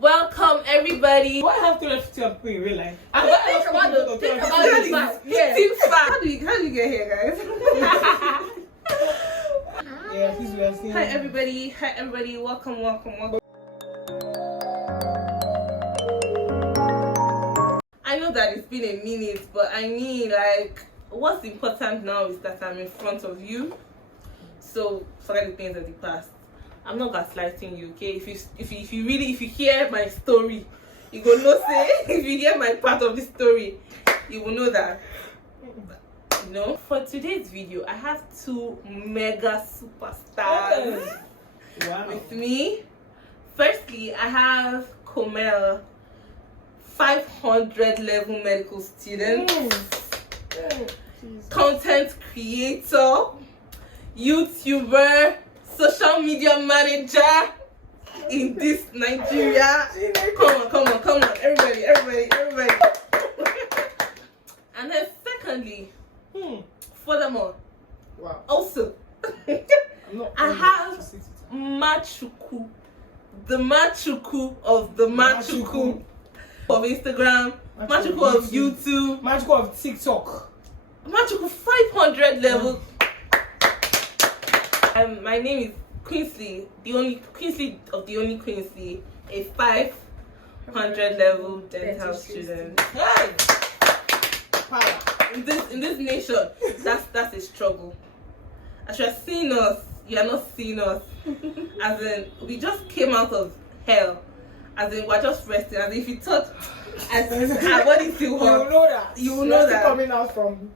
Welcome everybody. Why have to let you up in real life? Think about the yes. How do you get here, guys? Yeah, please we are seeing. Hi everybody. Welcome. I know that it's been a minute, but I mean, like, what's important now is that I'm in front of you. So forget the things of the past. I'm not gaslighting you, okay? If you hear my story, you go know say if you hear my part of the story, you will know that. You know, for today's video, I have two mega superstars with me. Firstly, I have Komel, 500 level medical student, content creator, YouTuber, social media manager in this Nigeria. Come on, everybody. And then secondly, furthermore, also, I have Machuku, the Machuku of the Machuku of Instagram, Machuku of YouTube, Machuku of TikTok, Machuku 500 level. My name is Queensley, the only Queensley of the only Queensley, a 500 level dental student. Hey! Power. In this nation, that's a struggle. As you are seeing us, you are not seeing us. As in, we just came out of hell. As in, we're just resting. As if you thought, our body still hot. You will know that. Coming out from.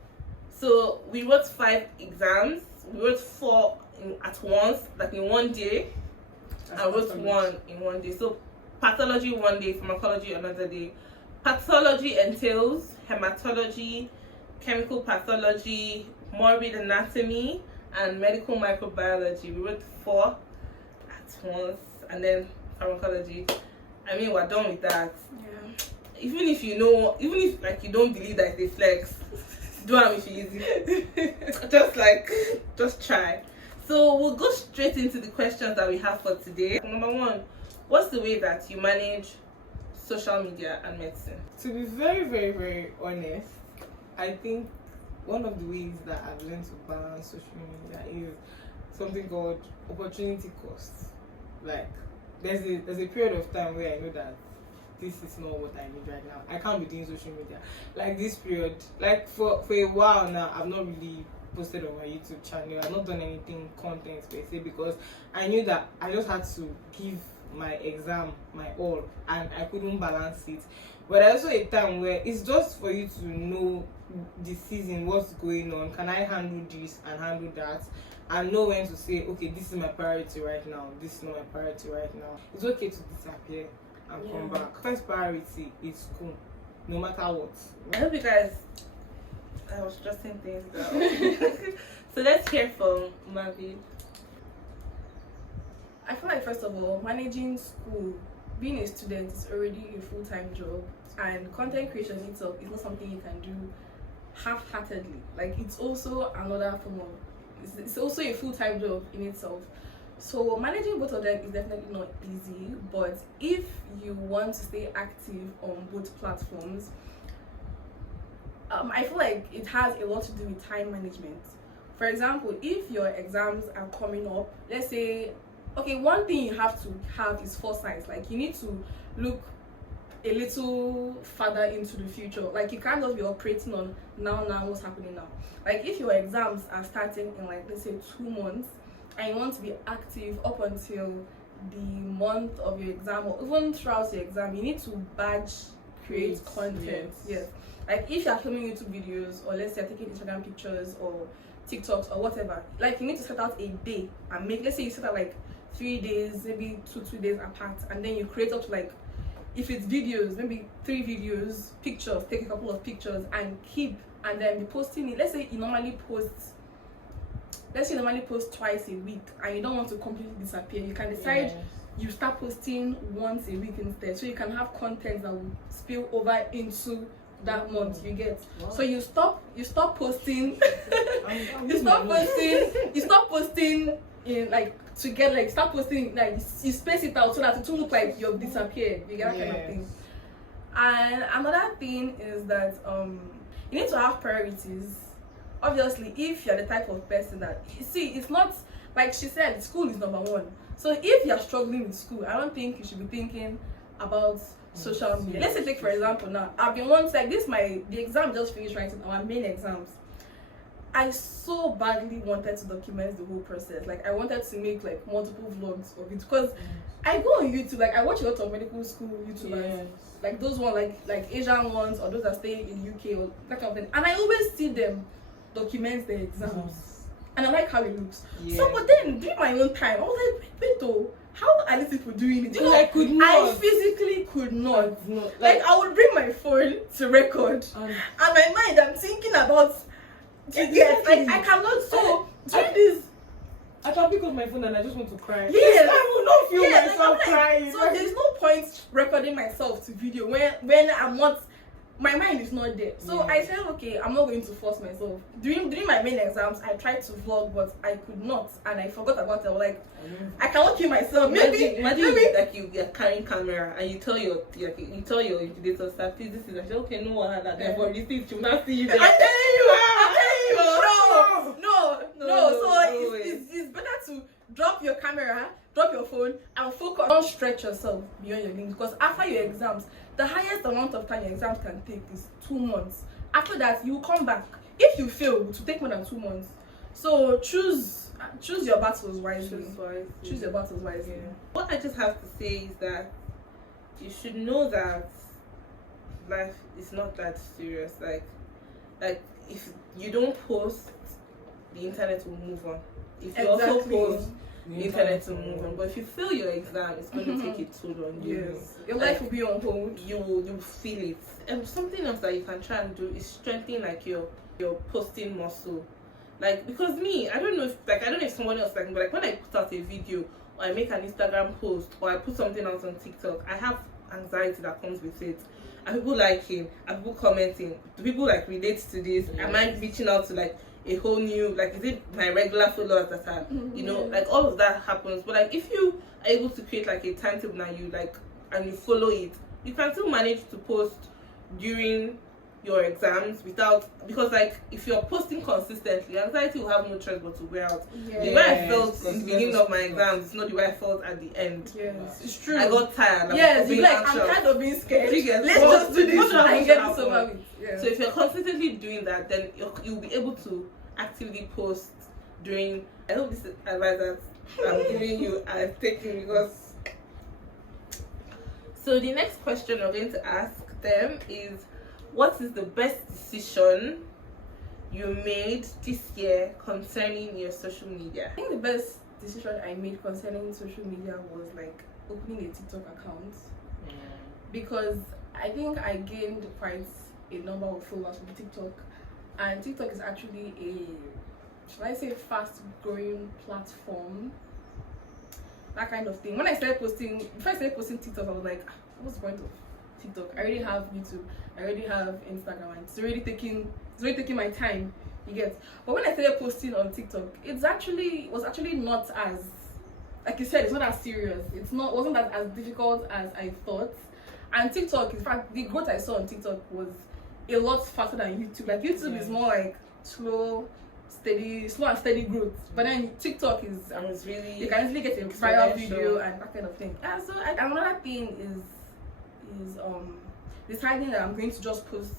So we wrote 5 exams. We wrote 4 at once, like in one day. I wrote 1 in one day. So pathology one day, pharmacology another day. Pathology entails hematology, chemical pathology, morbid anatomy, and medical microbiology. We wrote 4 at once, and then pharmacology. I mean, we're done with that. Yeah. Even if like you don't believe that it's a flex, do it if you easy. just try. So we'll go straight into the questions that we have for today. Number 1, what's the way that you manage social media and medicine? To be very, very, very honest, I think one of the ways that I've learned to balance social media is something called opportunity cost. Like there's a period of time where I know that this is not what I need right now. I can't be doing social media. Like this period, like for a while now, I've not really posted on my YouTube channel. I've not done anything content per se because I knew that I just had to give my exam my all and I couldn't balance it. But there's also a time where it's just for you to know the season, what's going on, can I handle this and handle that, and know when to say, okay, this is my priority right now, this is not my priority right now. It's okay to disappear and come back. First priority is school, no matter what. I hope you guys, I was stressing things out. So let's hear from Mavi. I feel like, first of all, managing school, being a student is already a full-time job, and content creation itself is not something you can do half-heartedly. Like, it's also another form of, it's also a full-time job in itself. So managing both of them is definitely not easy, but if you want to stay active on both platforms, I feel like it has a lot to do with time management. For example, if your exams are coming up, let's say, okay, one thing you have to have is foresight. Like, you need to look a little further into the future. Like, you can't just be operating on now, what's happening now. Like, if your exams are starting in, like, let's say 2 months, and you want to be active up until the month of your exam, or even throughout your exam, you need to batch create content. Yes. Like, if you're filming YouTube videos, or let's say you're taking Instagram pictures or TikToks or whatever, like, you need to set out a day and make, let's say you set out like 3 days, maybe 2 days apart, and then you create up to, like, if it's videos, maybe 3 videos, pictures, take a couple of pictures and keep, and then be posting it. Let's say you normally post twice a week and you don't want to completely disappear. You can decide you start posting once a week instead, so you can have content that will spill over into that month, you get. Wow. So you stop posting you stop posting in like to get like start posting like you space it out so that it will look like you've disappeared. You get that kind of thing. And another thing is that you need to have priorities. Obviously, if you're the type of person that it's not like she said, school is number one. So if you're struggling with school, I don't think you should be thinking about social media. Let's say take for example now. I've been once like this the exam just finished writing our main exams. I so badly wanted to document the whole process. Like I wanted to make like multiple vlogs of it because I go on YouTube, like I watch a lot of medical school YouTubers, like those ones like Asian ones or those that stay in UK or that kind of thing. And I always see them document their exams. And I like how it looks. So but then during my own time, I was like, wait though, how are these people doing it? You know, I physically could not. Like I would bring my phone to record and my mind I'm thinking about like I cannot during this. I can pick up my phone and I just want to cry. Yes, I will not feel myself crying. So there's no point recording myself to video when I'm not, my mind is not there. So I said, okay, I'm not going to force myself. During my main exams, I tried to vlog, but I could not, and I forgot about it. I was like, I cannot kill myself. Maybe like you're carrying camera and you tell your invigilator staff, please, this is. I said, okay, no one had that there, but receipt, she will not see you there. I'm telling you. No. So it's better to drop your camera, drop your phone, and focus. Don't stretch yourself beyond your limits, because after your exams, the highest amount of time your exams can take is 2 months. After that, you will come back. If you fail, it will take more than 2 months. So choose your battles wisely. Choose your battles wisely. What I just have to say is that you should know that life is not that serious. Like if you don't post, the internet will move on. If you also post, the internet will move on. But if you fail your exam, it's going to take a toll on you. Yes. Your life will be on hold. You will feel it. And something else that you can try and do is strengthen like your posting muscle. Like, because I don't know if someone else but like when I put out a video or I make an Instagram post or I put something out on TikTok, I have anxiety that comes with it. Are people liking? Are people commenting? Do people like relate to this? Am I reaching out to like a whole new, like, is it my regular followers that are, like all of that happens. But like if you are able to create like a timetable and you follow it, you can still manage to post during your exams because like if you're posting consistently, anxiety will have no choice but to wear out. The way I felt in the beginning of my exams is not the way I felt at the end. It's true. I got tired. I'm tired of being scared. Let's just do this and get this over with. So if you're consistently doing that, then you'll be able to actively post during. I hope this advice that I'm giving you are taken because. So the next question we're going to ask them is, what is the best decision you made this year concerning your social media? I think the best decision I made concerning social media was like opening a TikTok account. Because I think I gained quite a number of followers from TikTok, and TikTok is actually fast growing platform, that kind of thing. Before I started posting TikTok, I was like, what's the point of TikTok? I already have YouTube, I already have Instagram, and it's already taking my time, you get. But when I started posting on TikTok, was actually not as, like you said, it's not as serious. Wasn't as difficult as I thought. And TikTok, in fact, the growth I saw on TikTok was a lot faster than YouTube. Like YouTube is more like slow and steady growth. But then TikTok is really, you can easily get a viral video and that kind of thing. And so another thing is deciding that I'm going to just post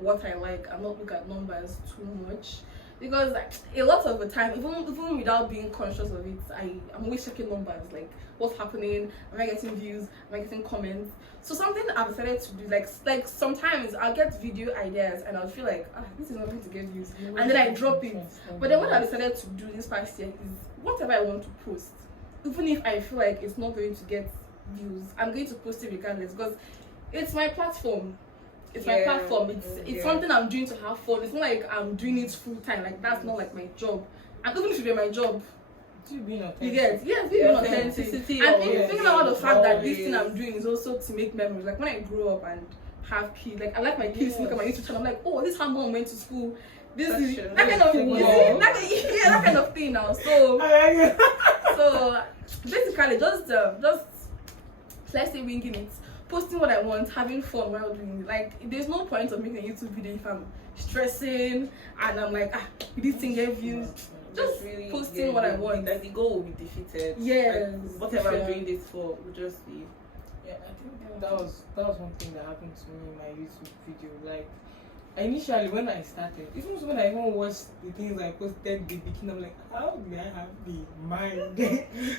what I like and not look at numbers too much, because like, a lot of the time, even without being conscious of it, I'm always checking numbers, like what's happening, am I getting views, am I getting comments. So something I've decided to do, like sometimes I'll get video ideas and I'll feel like, this is not going to get views, and then I drop it. But then what I decided to do this past year is whatever I want to post, even if I feel like it's not going to get views, I'm going to post it regardless, because it's my platform. It's my platform. It's something I'm doing to have fun. It's not like I'm doing it full time. Like that's not like my job. And even if it be my job, being authentic. You get, being authenticity. And thinking about the fact that this thing I'm doing is also to make memories. Like when I grow up and have kids, like I like my kids to look at my YouTube channel. I'm like, oh, this is how mom went to school. this is Fashion. that kind of Wow. that kind of thing now. So so basically just let's say winging it, posting what I want, having fun while doing it. Like there's no point of making a YouTube video if I'm stressing and I'm like this thing get views. Just really posting what I want. Like the goal will be defeated. Yes. Like, whatever I'm doing this for will just be. Yeah, I think that was one thing that happened to me in my YouTube video. Like initially when I started, even when I even watched the things I posted the beginning, I'm like, how do I have the mind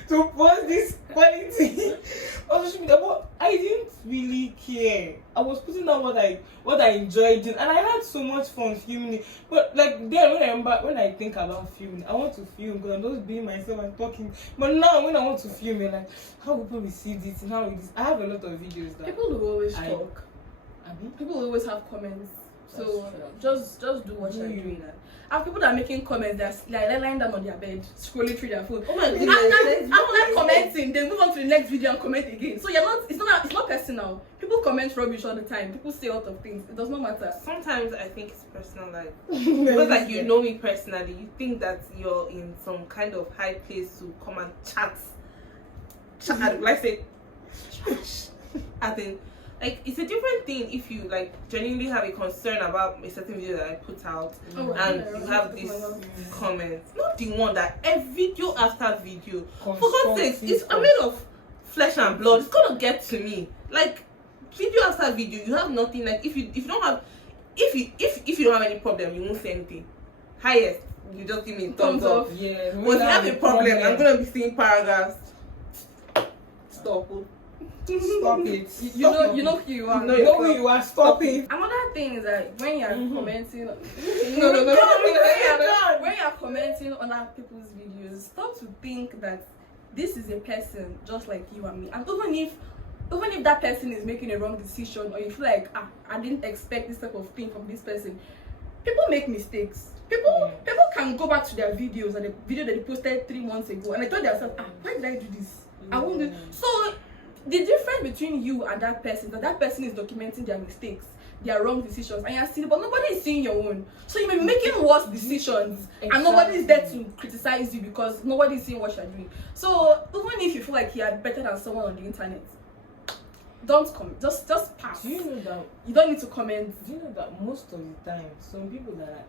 to post this quality on social media? But I didn't really care. I was putting out what I enjoyed doing, and I had so much fun filming it. But like then when I think about filming, I want to film because I'm just being myself and talking. But now when I want to film it, like how people receive this and how it is. I have a lot of videos that People will always talk. People will always have comments. So just do what you're doing. I have people that are making comments that's like they're lying down on their bed, scrolling through their phone. Oh my goodness! After commenting, they move on to the next video and comment again. So it's not personal. People comment rubbish all the time. People say a lot of things. It does not matter. Sometimes I think it's personal, like because like you know me personally, you think that you're in some kind of high place to come and chat. Like say, as in. Like it's a different thing if you like genuinely have a concern about a certain video that I put out and you have these comments. Not the one that every video after video. For God's sake, it's made of flesh and blood. It's gonna get to me. Like video after video, you have nothing. Like if you don't have any problem, you won't say anything. Highest, you just give me a thumbs up. Yeah. But if you have a problem, I'm gonna be seeing paragraphs. Stop. Stop it. You know who you are. You know who you are. Stop it. Another thing is that when you're commenting, No. when you're commenting on other people's videos, stop to think that this is a person just like you and me. And even if that person is making a wrong decision, or you feel like I didn't expect this type of thing from this person, people make mistakes. People can go back to their videos and the video that they posted 3 months ago, and they told themselves, why did I do this? I won't do. So the difference between you and that person is that person is documenting their mistakes, their wrong decisions, and you're seeing, but nobody is seeing your own. So you may be making worse decisions, and nobody is there to criticize you because nobody is seeing what you're doing. So even if you feel like you're better than someone on the internet, don't comment. Just pass. Do you know that you don't need to comment? Do you know that most of the time, some people that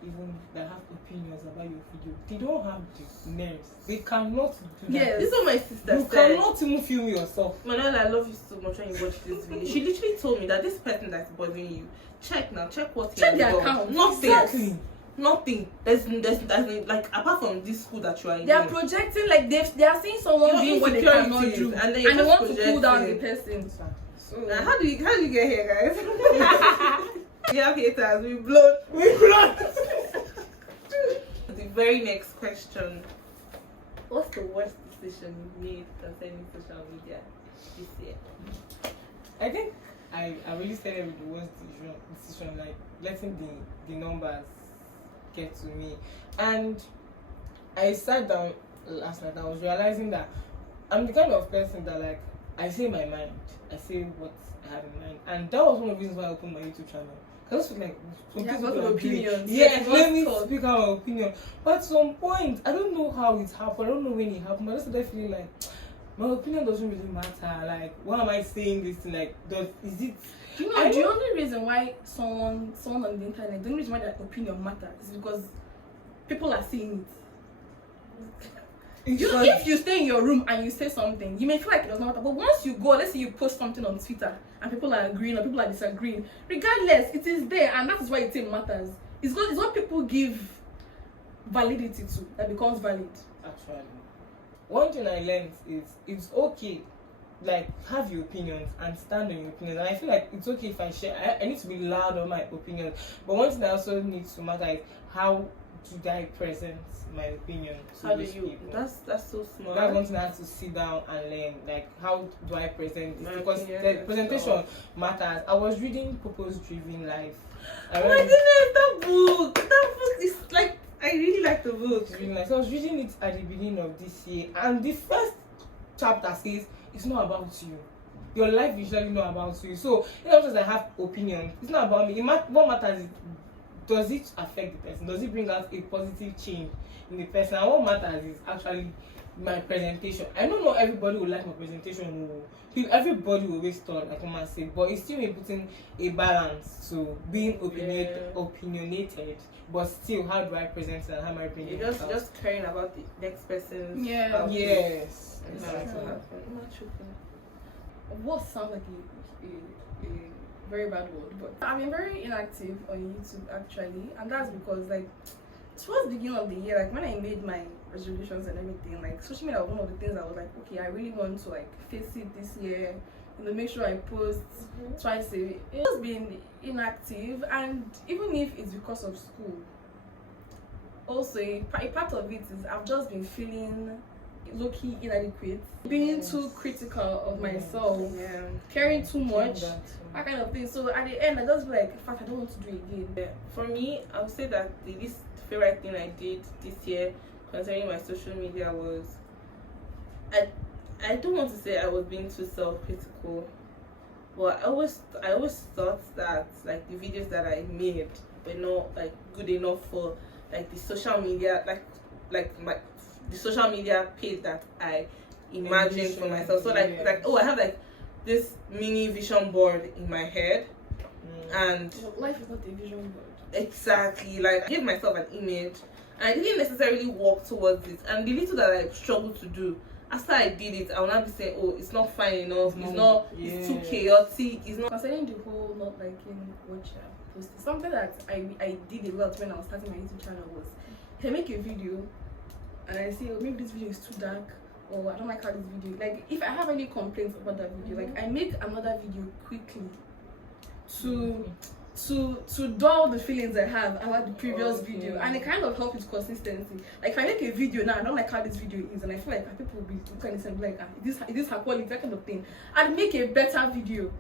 have opinions about your video, they don't have the nerves. They cannot do that. Yes. This is what my sister You said. cannot even film yourself. Manuel, I love you so much when you watch this video. She literally told me that this person that's bothering you, check what he Check has their done. account. Nothing. Exactly. Nothing. There's like apart from this school that you are in. They are projecting like they are seeing someone doing what they cannot do, and they want to pull down the person. So how do you get here, guys? We have haters. We blow. The very next question: what's the worst decision you've made concerning social media this year? I think I really started with the worst decision, like letting the numbers get to me. And I sat down last night. I was realizing that I'm the kind of person that like I say my mind. I say what I have in mind, and that was one of the reasons why I opened my YouTube channel. Because like opinions. Yes, let me speak out my opinion. But at some point, I don't know how it happened. I don't know when it happened. But I just started feeling like my opinion doesn't really matter. Like, why am I saying this thing? Like, is it? You know, the only reason why someone on the internet, the only reason why their opinion matters is because people are seeing it. You know, if you stay in your room and you say something, you may feel like it does not matter. But once you go, let's say you post something on Twitter and people are agreeing or people are disagreeing, regardless, it is there, and that is why it matters. It's what people give validity to that becomes valid. Actually, one thing I learned is it's okay, like, have your opinions and stand on your opinions. And I feel like it's okay if I share. I need to be loud on my opinions. But one thing that also needs to matter is how do I present my opinion to How do these you? people. That's so smart. That's one thing I have to sit down and learn. Like, how do I present this? My Because opinion the is presentation matters. I was reading Purpose Driven Life. Oh my goodness, that book is like, I really like the book. Really nice. I was reading it at the beginning of this year, and the first chapter says it's not about you. Your life is usually not about you. So, as much as I have opinions, it's not about me. What matters is does it affect the person? Does it bring out a positive change in the person? And what matters is actually my presentation. I don't know everybody will like my presentation. Everybody will always thought, like I say, but it's still putting a balance to being opinionated, but still, how do I present it and how am I bringing it out? Just caring about the next person's Yes. What sounds like a very bad word, but I've been very inactive on YouTube actually, and that's because like towards the beginning of the year, like when I made my resolutions and everything, like social media was one of the things I was like, okay, I really want to like face it this year, you know, make sure I post twice a week. It's just been inactive, and even if it's because of school, also a part of it is I've just been feeling low-key inadequate, being too critical of myself, caring too much, that kind of thing. So at the end I just be like, in fact, I don't want to do it again. For me, I would say that the least favorite thing I did this year concerning my social media was I don't want to say I was being too self-critical, but I always thought that like the videos that I made were not like good enough for like the social media, the social media page that I imagined for myself. So like I have like this mini vision board in my head, and life is not a vision board. Exactly, like I gave myself an image and I didn't necessarily work towards it, and the little that I struggled to do, after I did it, I will not be saying, oh, it's not fine enough, it's too chaotic, it's not. Concerning the whole not liking what you're posting, something that I did a lot when I was starting my YouTube channel was, if I make a video and I say, oh, maybe this video is too dark, or I don't like how this video, like if I have any complaints about that video, like I make another video quickly to dull the feelings I have about the previous video, and it kind of helps with consistency. Like if I make a video now, I don't like how this video is, and I feel like people will be looking at it and be like, is this her quality, that kind of thing. I'd make a better video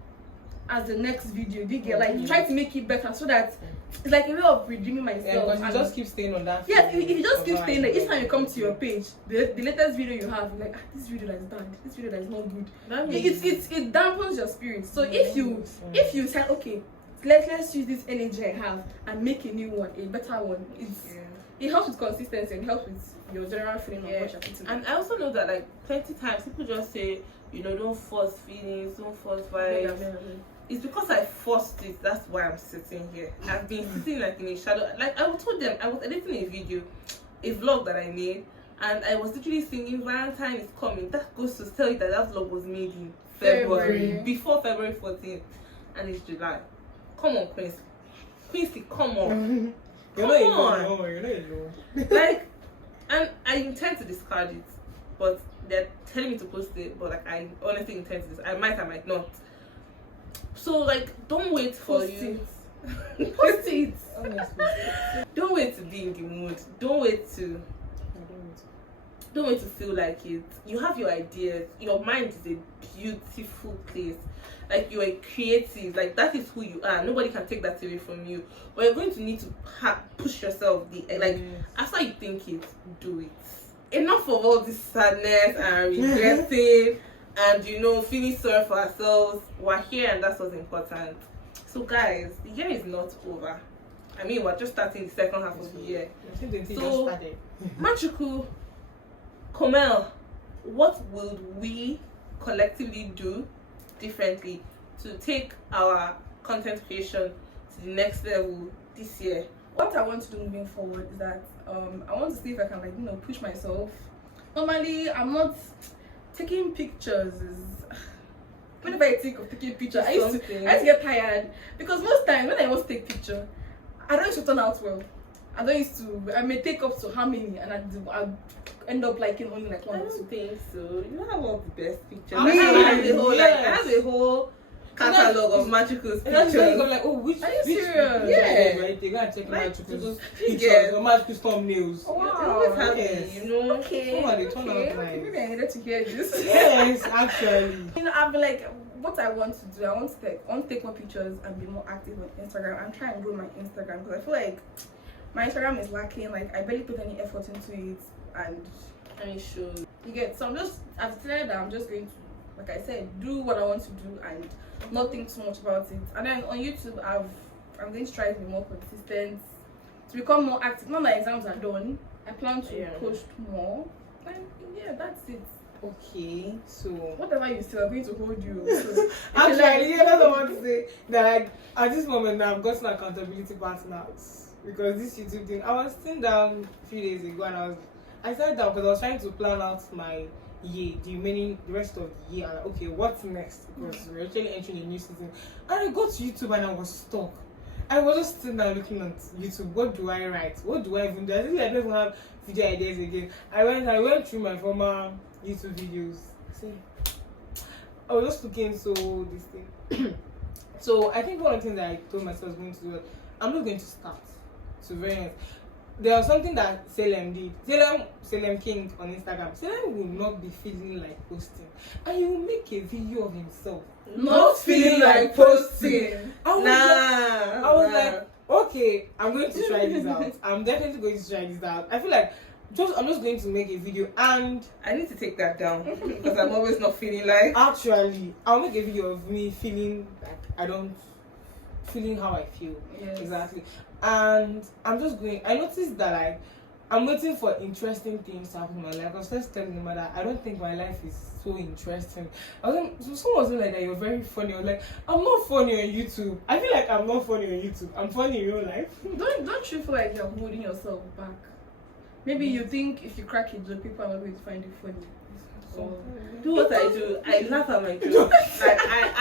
as the next video. Do you get, like try to make it better so that it's like a way of redeeming myself. Yeah, because you just keep staying on that. Yeah, if you just keep staying there, each time you come to your page, the latest video you have, you're like, this video that is bad, this video that is not good. It dampens your spirit. So if you said, okay, let's use this energy I have and make a new one, a better one, it helps with consistency and it helps with your general feeling of what you're putting. And I also know that like plenty times people just say, you know, don't force feelings, don't force vibes. It's because I forced it. That's why I'm sitting here. I've been sitting like in a shadow. Like I told them, I was editing a video, a vlog that I made, and I was literally singing Valentine is coming. That goes to tell you that vlog was made in February, before February 14th, and it's July. Come on, Quincy, come on. You're not alone. Like, and I intend to discard it, but they're telling me to post it. But like, I honestly intend to. I might not. So like, don't wait for Post you. it. Post it. Don't wait to be in the mood. Don't wait to feel like it. You have your ideas. Your mind is a beautiful place. Like you're a creative. Like that is who you are. Nobody can take that away from you. But you're going to need to push yourself. After you think it, do it. Enough of all this sadness and regretting and feeling sorry for ourselves. We're here and that's what's important. So guys, the year is not over. I mean, we're just starting the second half of the year. So, Machuku, Komel, what would we collectively do differently to take our content creation to the next level this year? What I want to do moving forward is that I want to see if I can push myself. Normally I'm not taking pictures. Whenever I think of taking pictures, I used to get tired because most times when I want to take picture, I don't used to turn out well. I may take up to how many and I end up liking only like one or two. I don't think so. You have one of the best pictures. I have a whole catalog of Machuku's pictures. Like, oh, which are you serious? Yeah. Right? They gotta check Machuku's pictures or Machuku's thumbnails. Oh, wow. Always happy, Okay. Somebody turn out nice. Maybe I needed to hear this. Yes, actually. I've been like, what I want to do, I want to take more pictures and be more active on Instagram. I'm trying to grow my Instagram because I feel like my Instagram is lacking. Like I barely put any effort into it, and it should. You get. So I've decided that I'm just going to, like I said, do what I want to do and not think too much about it. And then on YouTube, I'm going to try to be more consistent. to become more active. Now my exams are done, I plan to Yeah. post more. And yeah, that's it. Okay, so Whatever you say, I'm going to hold you. So, actually, you know what to say that like, at this moment now I've gotten accountability partners because this YouTube thing. I was sitting down a few days ago and I sat down because I was trying to plan out my year, the rest of the year. And like, okay, what's next? Because we're actually entering a new season. And I got to YouTube and I was stuck. I was just sitting there looking at YouTube. What do I write? What do I even do? I think I don't even have video ideas again. I went through my former YouTube videos. See, I was just looking so this thing. So I think one of the things that I told myself I was going to do, I'm not going to start. So very nice. There was something that Salem did. Salem King on Instagram. Salem will not be feeling like posting, and he will make a video of himself Not feeling like posting. I was like, okay, I'm going to try this out. I'm definitely going to try this out. I feel like I'm just going to make a video, and I need to take that down because I'm always not feeling like. actually I'll make a video of me feeling like feeling how I feel. Yes. Exactly. And I noticed that like I'm waiting for interesting things to happen in my life. I was first telling my that I don't think my life is so interesting. Someone was like that you're very funny. I was like, I'm not funny on YouTube. I feel like I'm not funny on YouTube. I'm funny in real life. Don't you feel like you're holding yourself back? Maybe you think if you crack it, the people are not going to find it funny. So, Do what I do. I laugh at my jokes. Like I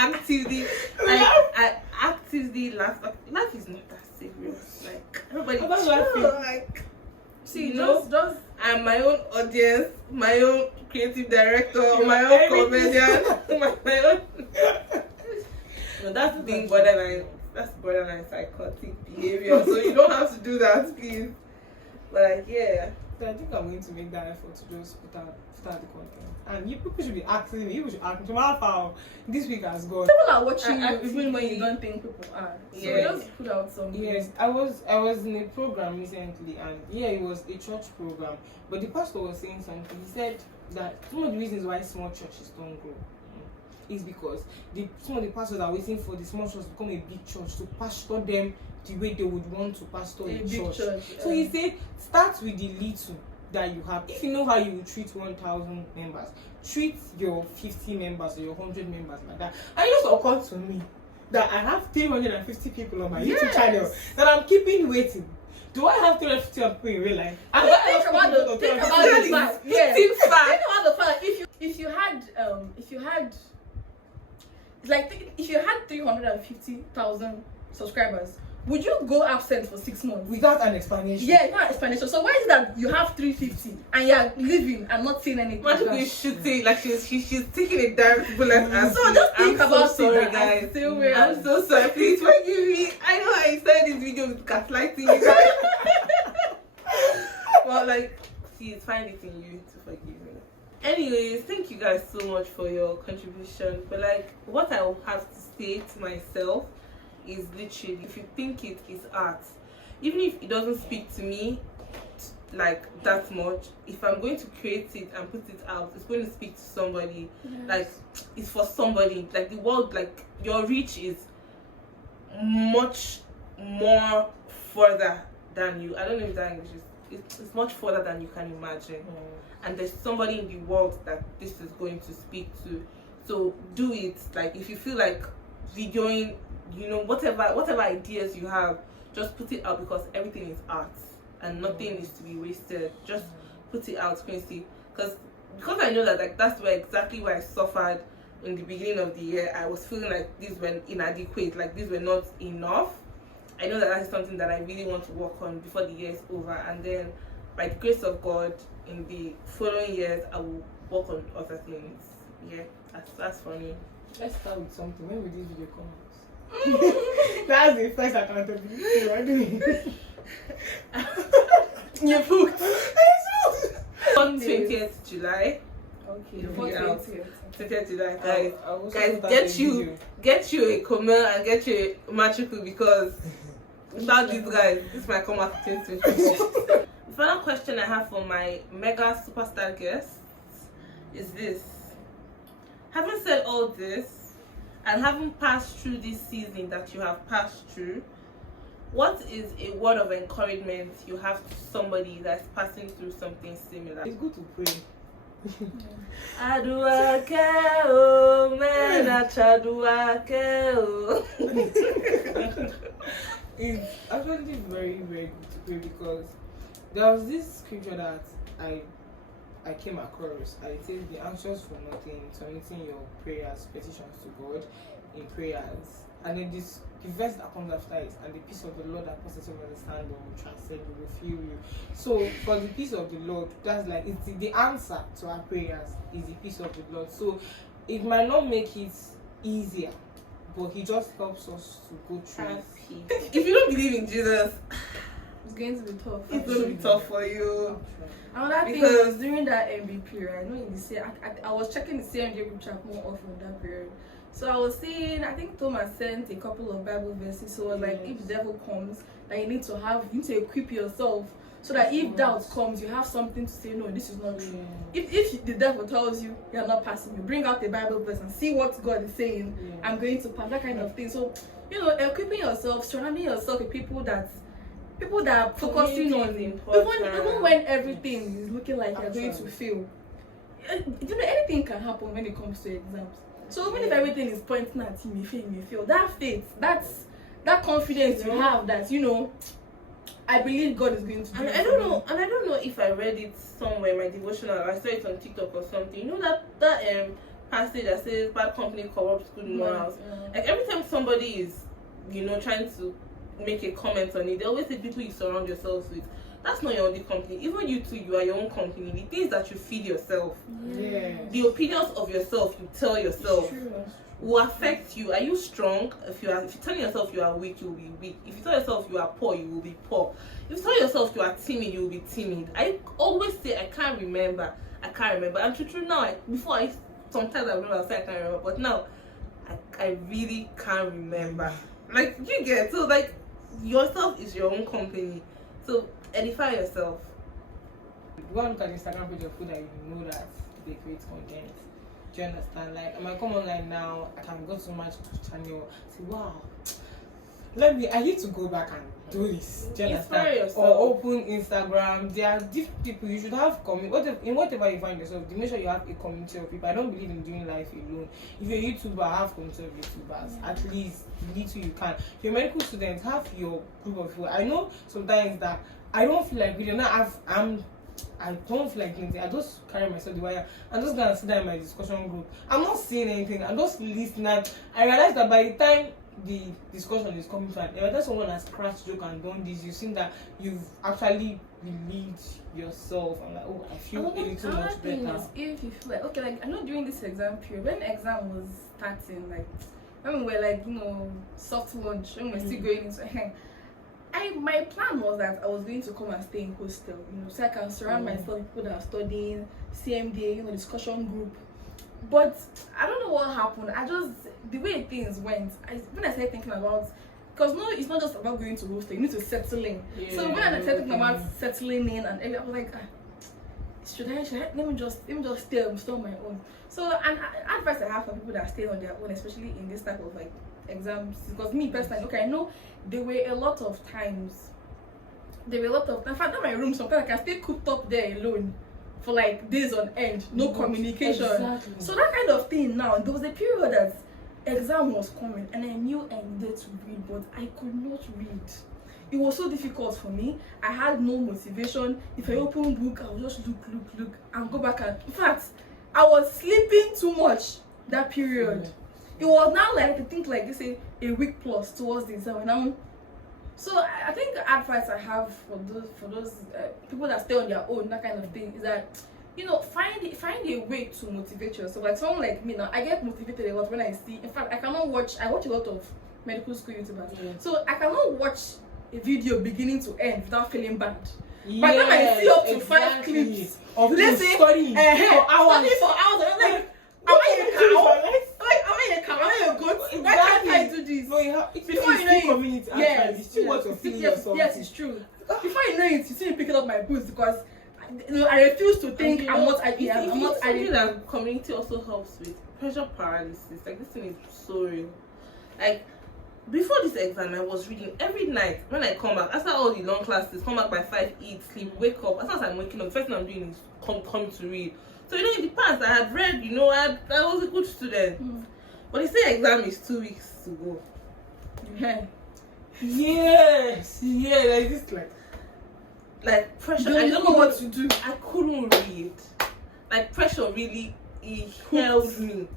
actively laugh. Life is not that serious. Like everybody I'm not chill. laughing. Like See, you know, just I'm my own audience, my own creative director, You're my own everything. comedian, my own. No, that's being borderline. That's borderline psychotic behavior. So you don't have to do that, please. But like, yeah. So I think I'm going to make that effort to just put out the content. And you people should be asking me. You should ask me. Tomorrow, how this week has gone. people are watching you Actively. even when you don't think people are. So Yeah. just put out something. Yes, I was in a program recently, and yeah, it was a church program. But the pastor was saying something. He said that some of the reasons why small churches don't grow is because some of the pastors are waiting for the small church to become a big church to pastor them the way they would want to pastor a big church. church. So he said, start with the little that you have. If you know how you will treat 1,000 members, treat your 50 members or your 100 members like that. And it just occurred to me that I have 350 people on my YouTube channel that I'm keeping waiting. Do I have 350 people in real life? Think about the fact. Yeah. Think fast. Think about the fact. If you had like if you had 350,000 subscribers, would you go absent for 6 months? Without an explanation. Yeah, not explanation. So why is it that you have 350 and you're living and not seeing anything? Imagine you shooting like she's taking a direct bullet at So me. just think I'm about so sorry, it. guys. Still weird. I'm so sorry. Please forgive me. I know I started this video with gaslighting you guys. But like, see, it's fine in you to forgive me. Anyways, thank you guys so much for your contribution. But like, what I will have to say to myself is literally, if you think it is art, even if it doesn't speak to me like that much, if I'm going to create it and put it out, it's going to speak to somebody. Yes. Like, it's for somebody. Like the world, like your reach is much more further than you. I don't know if that English is. It's much further than you can imagine. And there's somebody in the world that this is going to speak to. So do it. Like if you feel like videoing, you know, whatever ideas you have, just put it out, because everything is art and nothing is to be wasted. Just put it out, Quincy. Because I know that like that's exactly where I suffered in the beginning of the year. I was feeling like these were inadequate, like these were not enough. I know that is something that I really want to work on before the year is over, and then by the grace of God, in the following years, I will work on other things. Yeah, that's for me. Let's start with something. When will this video come out? That's the first accountability you are doing. You booked on 20th July. Okay, Yeah. before 20th. 20th July, guys. I will Guys, start get a you video. a Comel and get you a Machuku, because without these guys, this might come out 2020. The final question I have for my mega superstar guests is this: having said all this and having passed through this season that you have passed through, what is a word of encouragement you have to somebody that's passing through something similar? It's good to pray. Aduake o mena chaduake o. It's actually very, very good to pray, because there was this scripture that I came across, and it says, "Be anxious for nothing, submitting your prayers, petitions to God in prayers." And then the verse that comes after is, "And the peace of the Lord that passes all understanding will transcend you, will fill you." So for the peace of the Lord, that's like, it's the answer to our prayers is the peace of the Lord. So it might not make it easier, but He just helps us to go through it. If you don't believe in Jesus, It's going to be tough. it's going to be tough for you. Another thing was during that MB period. I know in the I was checking the CMJ group chat more often in that period. So I was seeing, I think Thomas sent a couple of Bible verses. So it was like, if the devil comes, that you need to equip yourself, so that if doubt comes, you have something to say, no, this is not true. If the devil tells you you're not passing, you bring out the Bible verse and see what God is saying. I'm going to pass, that kind of thing. So, equipping yourself, surrounding yourself with people that are focusing on even when everything is looking like you're going to fail. Anything can happen when it comes to exams. So even if everything is pointing at you may fail, that faith, that confidence you have that I believe God is going to do it. I don't know if I read it somewhere in my devotional. I saw it on TikTok or something. That passage that says bad company corrupts good morals. Like every time somebody is trying to make a comment on it, they always say people you surround yourself with. That's not your only company. Even you too, you are your own company. The things that you feed yourself, the opinions of yourself you tell yourself will affect you. Are you strong? If you tell yourself you are weak, you will be weak. If you tell yourself you are poor, you will be poor. If you tell yourself you are timid, you will be timid. I always say I can't remember. And true now, sometimes I remember, I say I can't remember, but now I really can't remember. Like you get, so like yourself is your own company. So edify yourself. Go and look at the Instagram page of food that you know that they create content. Do you understand? Like, I might come online now, I can go to my channel, say, wow, I need to go back and do this. Do you understand? Or open Instagram. There are different people. You should have in whatever you find yourself, make sure you have a community of people. I don't believe in doing life alone. If you're a YouTuber, have a community of YouTubers. At least little you can. If you're a medical student, have your group of people. I know sometimes that I don't feel like video. Now I don't feel like anything. I just carry myself the wire. I'm just gonna sit down in my discussion group. I'm not saying anything. I'm just listening. I realize that by the time the discussion is coming to an end, by the time someone has cracked joke and done this, you've seen that you've actually relieved yourself. I'm like, oh, I feel a little much better. If you feel like, okay, like I know during this exam period, when exam was starting, like when we were like, soft launch, when we were still going into my plan was that I was going to come and stay in hostel, so I can surround myself with people that are studying, CMDA, discussion group. But I don't know what happened. The way things went, when I started thinking about, because it's not just about going to hostel, you need to settle in. So when I started thinking about settling in and everything, I was like, should I let me just stay on my own. So and advice I have for people that stay on their own, especially in this type of like exams, because me personally, I know there were a lot of times. In fact, in my room sometimes I can stay cooped up there alone for like days on end, no communication. Exactly. So that kind of thing. Now there was a period that exam was coming and I knew I needed to read, but I could not read. It was so difficult for me. I had no motivation. If I open book, I would just look and go back and in fact I was sleeping too much that period. It was now like I think like they say a week plus towards the exam now. So I think the advice I have for those people that stay on their own, that kind of thing, is that find a way to motivate yourself. Like someone like me now, I get motivated a lot when I see. In fact, I watch a lot of medical school YouTubers, so I cannot watch a video beginning to end without feeling bad. By the time I see up to 5 clips of studying for hours, I'm like, am I a cow? Am I a goat? Exactly. Why can't I do this? No, before you know it, yes, it's true. Before you know it, you see me picking up my boots because I refuse to think I'm not something that community also helps with pressure paralysis. Like this thing is so real. Like before this exam, I was reading every night. When I come back, after all the long classes, come back by 5, eat, sleep, wake up. As soon as I'm waking up, the first thing I'm doing is come to read. So, in the past, I had read, I was a good student. But they say exam is 2 weeks to go. Yeah. Yes, like this, like pressure. I don't know what to do. I couldn't read. Like pressure really, it held me.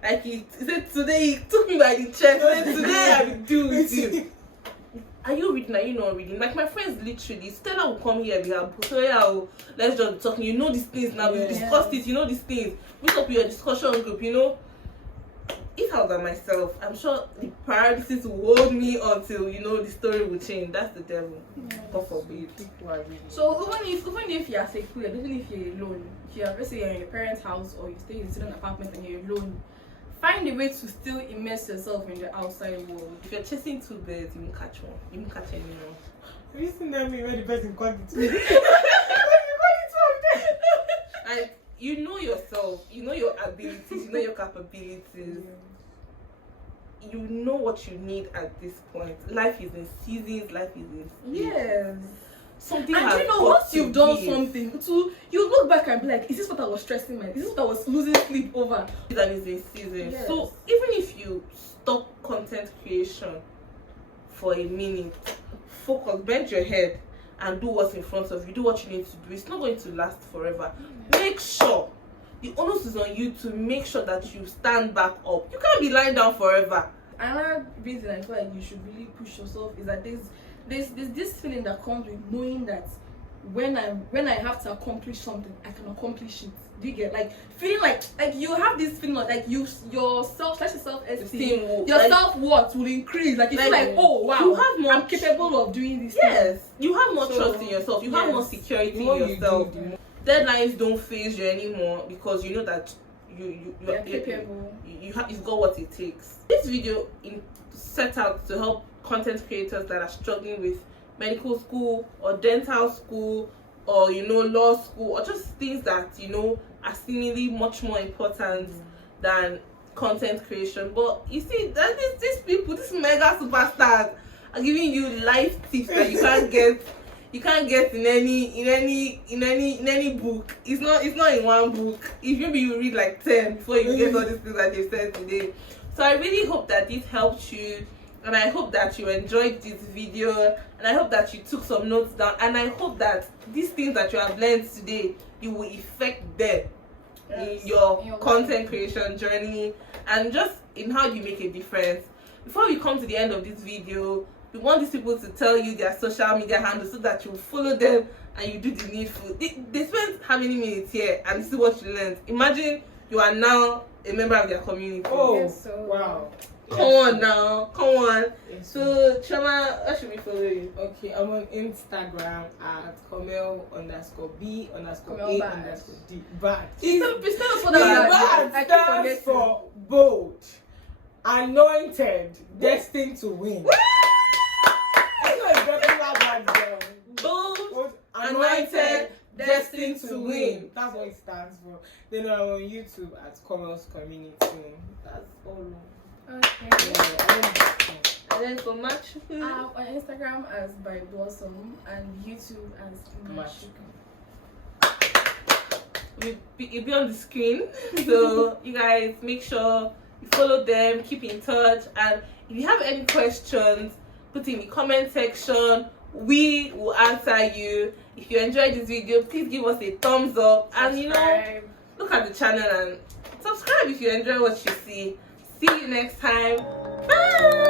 Like he said today, he took me by the chest. Said today I will do with you. Are you reading? Are you not reading? Like my friends, literally, Stella will come here and be like, so yeah, let's just be talking. You know these things now. We've discussed it. You know these things. Meet up with your discussion group. If I was by myself, I'm sure the priorities will hold me until the story will change. That's the devil. God forbid. So even if you're secluded, even if you're alone, if you're, let's say you're in your parents' house or you stay in a student apartment and you're alone, find a way to still immerse yourself in the outside world. If you're chasing 2 birds, you won't catch one. You won't catch anyone. Have you seen that meme where the person called it 2? Like, you know yourself, you know your abilities, you know your capabilities. You know what you need at this point. Life is in seasons, life is in seasons. Yes. Something And has once you've done give. something, you look back and be like, is this what I was stressing my? Is this what I was losing sleep over? That is a season. Yes. So even if you stop content creation for a minute, focus, bend your head and do what's in front of you. Do what you need to do. It's not going to last forever. Make sure the onus is on you to make sure that you stand back up. You can't be lying down forever. Another reason I feel like you should really push yourself is that there's this feeling that comes with knowing that when I have to accomplish something, I can accomplish it. Do you get feeling like you have this feeling like your self-esteem, your self-worth will increase. Like you feel like, oh wow, you have more I'm capable of doing this. Yes, you have more trust in yourself. You have more security in yourself. Deadlines don't phase you anymore because you know that you're capable. You've got what it takes. This video set out to help content creators that are struggling with medical school or dental school or law school or just things that are seemingly much more important than content creation. But you see that these people, these mega superstars, are giving you life tips that you can't get in any book. It's not in one book. If maybe you read like 10 before you get all these things that they've said today. So I really hope that this helped you, and I hope that you enjoyed this video, and I hope that you took some notes down, and I hope that these things that you have learned today, you will effect them in your content creation journey and just in how you make a difference. Before we come to the end of this video, we want these people to tell you their social media handles so that you follow them and you do the needful. They spent how many minutes here and this is what you learned. Imagine you are now a member of their community. Oh, wow. Come on now. Come on. Yes. So, Chama, what should we follow you? Okay, I'm on Instagram at Comel_B_A_D. But Instead for that, I stands for bold, anointed, destined to win. Bold, anointed, destined to win. That's what it stands for. Then I'm on YouTube at Comel's Community. That's all. Okay. And then for Match, on Instagram as by Blossom and YouTube as Match. It'll be on the screen. So you guys make sure you follow them, keep in touch, and if you have any questions, put in the comment section. We will answer you. If you enjoyed this video, please give us a thumbs up and look at the channel and subscribe if you enjoy what you see. See you next time. Bye.